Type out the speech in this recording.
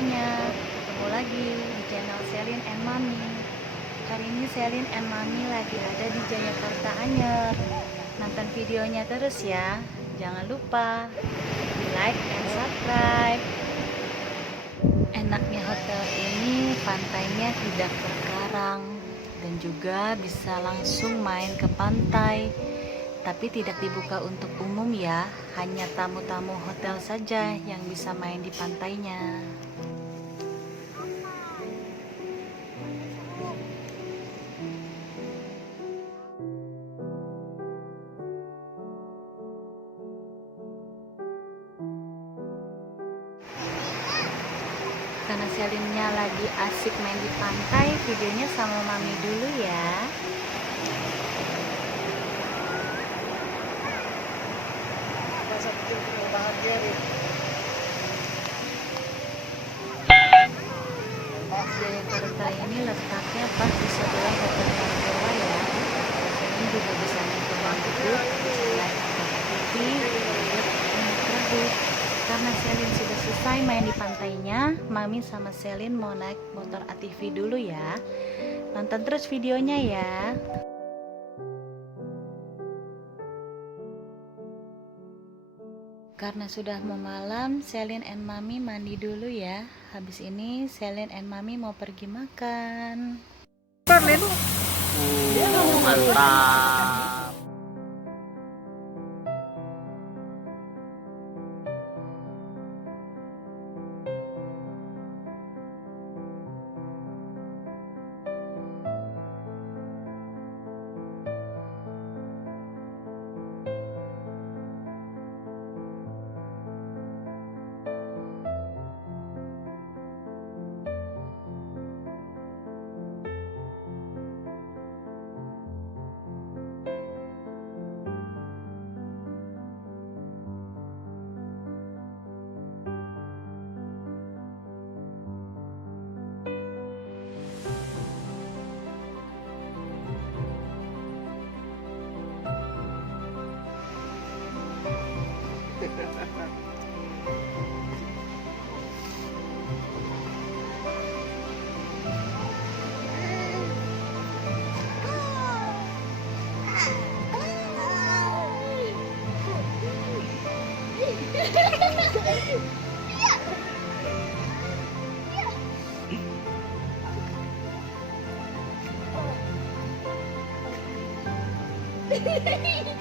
semuanya, ketemu lagi di channel Selin and Mami. Hari ini Selin and Mami lagi ada di Jayakarta Anyer. Nonton videonya terus ya. Jangan lupa di like and subscribe. Enaknya hotel ini pantainya tidak berkarang dan juga bisa langsung main ke pantai. Tapi tidak dibuka untuk umum ya, hanya tamu-tamu hotel saja yang bisa main di pantainya. Karena Selinnya lagi asik main di pantai, videonya sama Mami dulu ya. Jayakarta ini letaknya pas di sebelah Hotel Margola ya. Ini juga bisa main teman duduk, bisa live TV, lihat perahu. Karena Selin sudah selesai main di pantainya, Mami sama Selin mau naik motor ATV dulu ya. Nonton terus videonya ya. Karena sudah mau malam, Selin and Mami mandi dulu ya. Habis ini Selin and Mami mau pergi makan. Mantap. Hehehe